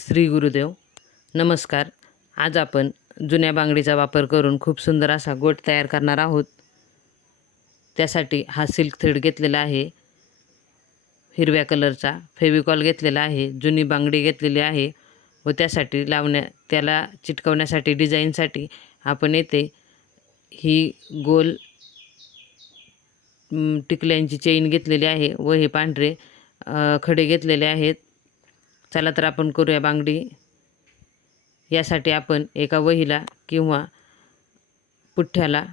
श्री गुरुदेव नमस्कार. आज आपण जुन्या बांगडीचा वापर करून खूप सुंदर असा गोट तयार करणार आहोत. त्यासाठी हा सिल्क थ्रेड घेतलेला आहे. हिरव्या कलरचा फेविकॉल घेतलेला आहे जुनी बांगडी घेतलेली आहे व त्यासाठी लावण्या त्याला चिटकवण्यासाठी डिझाईनसाठी आपण येथे ही गोल टिकल्यांची चेन घेतलेली आहे व हे पांढरे खडे घेतलेले आहेत. चला तर आपण करूया बांगडी. यासाठी आपण एका वहीला किंवा पुठ्ठ्याला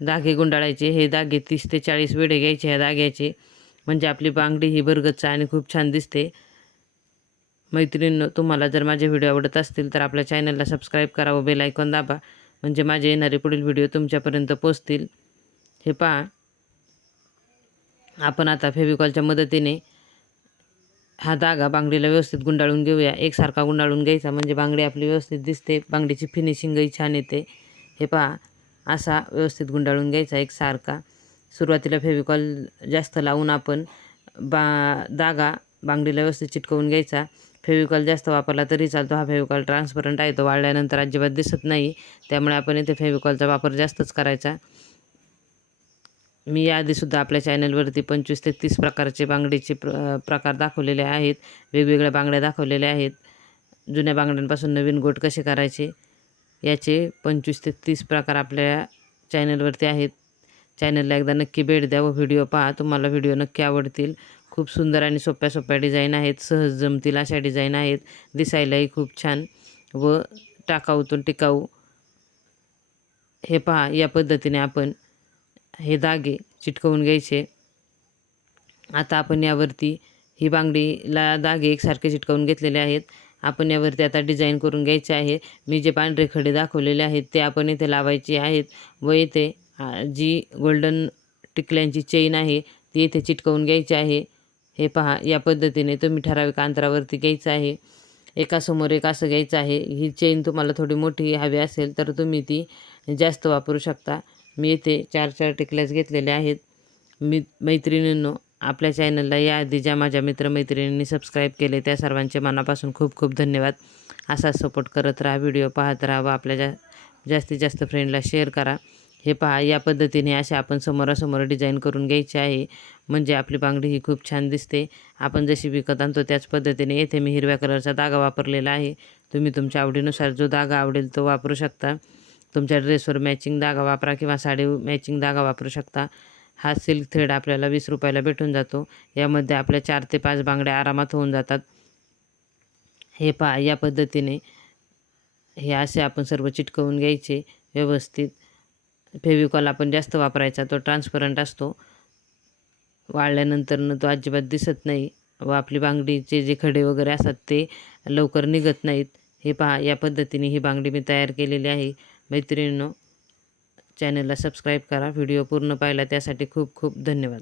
धागे गुंडाळायचे. हे धागे तीस ते चाळीस वेळे घ्यायचे. ह्या धाग्याचे म्हणजे आपली बांगडी ही भरगच्च आणि खूप छान दिसते. मैत्रिणींनो तुम्हाला जर माझे व्हिडिओ आवडत असतील तर आपल्या चॅनलला सबस्क्राईब करा व बेल आयकॉन दाबा. म्हणजे माझे येणारे पुढील व्हिडिओ तुमच्यापर्यंत पोचतील हे पहा. आपण आता फेविकॉलच्या मदतीने हा धागा बांगडीला व्यवस्थित गुंडाळून घेऊया. एकसारखा गुंडाळून घ्यायचा म्हणजे बांगडी आपली व्यवस्थित दिसते. बांगडीची फिनिशिंगही छान येते. हे पहा असा व्यवस्थित गुंडाळून घ्यायचा एकसारखा. सुरुवातीला फेविकॉल जास्त लावून आपण बा धागा बांगडीला व्यवस्थित चिटकवून घ्यायचा. फेविकॉल जास्त वापरला तरी चालतो. हा फेविकॉल ट्रान्सपरंट आहे. तो वाळल्यानंतर अजिबात दिसत नाही. त्यामुळे आपण इथे फेविकॉलचा वापर जास्तच करायचा. मी याआधीसुद्धा आपल्या चॅनलवरती पंचवीस ते तीस प्रकारचे बांगडीचे प्र प्रकार दाखवलेले आहेत. वेगवेगळ्या बांगड्या दाखवलेल्या आहेत. जुन्या बांगड्यांपासून नवीन गोट कसे करायचे याचे पंचवीस ते तीस प्रकार आपल्या चॅनलवरती आहेत. चॅनलला एकदा नक्की भेट द्या व व्हिडिओ पहा. तुम्हाला व्हिडिओ नक्की आवडतील. खूप सुंदर आणि सोप्या सोप्या डिझाईन आहेत. सहज जमतील अशा डिझाईन आहेत. दिसायलाही खूप छान व टाकाऊतून टिकाऊ. हे पहा या पद्धतीने आपण हे धागे चिटकवून घ्यायचे. आता आपण यावरती ही बांगडीला धागे एकसारखे चिटकवून घेतलेले आहेत. आपण यावरती आता डिझाईन करून घ्यायचे आहे. मी जे पांढरे खडे दाखवलेले आहेत ते आपण इथे लावायचे आहेत व इथे जी गोल्डन टिकल्यांची चेन आहे ती इथे चिटकवून घ्यायची आहे. हे पहा या पद्धतीने तुम्ही ठराविक अंतरावरती घ्यायचं आहे. एकासमोर एक असं घ्यायचं आहे. ही चेन तुम्हाला थोडी मोठी हवी असेल तर तुम्ही ती जास्त वापरू शकता. मी येथे चार चार टिकल्याच घेतलेल्या आहेत. मी मैत्रिणींनो आपल्या चॅनलला याआधी ज्या माझ्या मित्रमैत्रिणींनी सबस्क्राईब केले त्या सर्वांचे मनापासून खूप खूप धन्यवाद. असा सपोर्ट करत राहा व्हिडिओ पाहत राहा व आपल्या जा जास्तीत जास्त फ्रेंडला शेअर करा. हे पहा या पद्धतीने असे आपण समोरासमोर डिझाईन करून घ्यायचे आहे. म्हणजे आपली बांगडी ही खूप छान दिसते. आपण जशी विकत आणतो त्याच पद्धतीने येथे मी हिरव्या कलरचा धागा वापरलेला आहे. तुम्ही तुमच्या आवडीनुसार जो धागा आवडेल तो वापरू शकता. तुमच्या ड्रेसवर मॅचिंग धागा वापरा किंवा साडी मॅचिंग धागा वापरू शकता. हा सिल्क थ्रेड आपल्याला वीस रुपयाला भेटून जातो. यामध्ये आपल्या चार ते पाच बांगड्या आरामात होऊन जातात. हे पहा या पद्धतीने हे असे आपण सर्व चिटकवून घ्यायचे व्यवस्थित. फेविकॉल आपण जास्त वापरायचा तो ट्रान्सपरंट असतो. वाळल्यानंतरनं तो अजिबात दिसत नाही व आपली बांगडीचे जे खडे वगैरे असतात ते लवकर निघत नाहीत. हे पहा या पद्धतीने ही बांगडी मी तयार केलेली आहे. मैत्रिणींनो चॅनलला सबस्क्राईब करा. व्हिडिओ पूर्ण पाहिला त्यासाठी खूप खूप धन्यवाद.